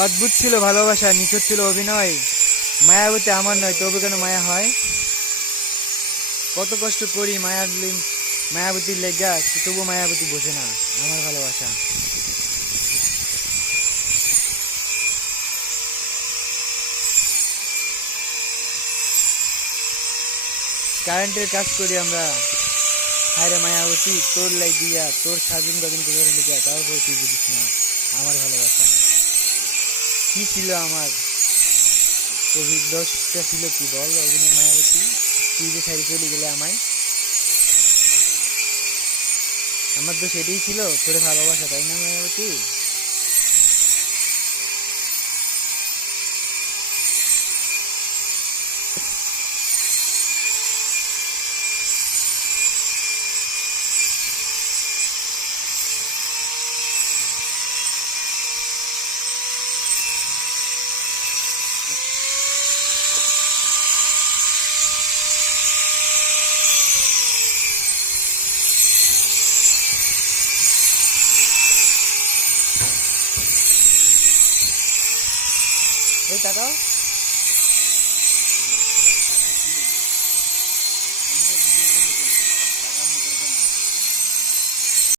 অদ্ভুত ছিল ভালোবাসা, নিখুঁত ছিল অভিনয়। মায়াবতী আমার নয়, তবু কেন মায়া হয়? কত কষ্ট করি মায়াবতীর লেগা, তবু মায়াবতী বোঝে না আমার ভালোবাসা। কারেন্টের কাজ করি আমরা। হায়রে মায়াবতী, তোর লাগিয়া, তোর স্বাধীন গদিন করে লিখা, তারপর তুই বুঝিস না আমার ভালোবাসা কি ছিল আমার। অভিজ্ঞতা ছিল কি বল অভিনয় মায়াবতী, তুই যে ছাড়ি চলে গেলে আমায়। আমার তো সেটাই ছিল তোরে ভালোবাসা, তাই না মায়াবতী? এই টাকাও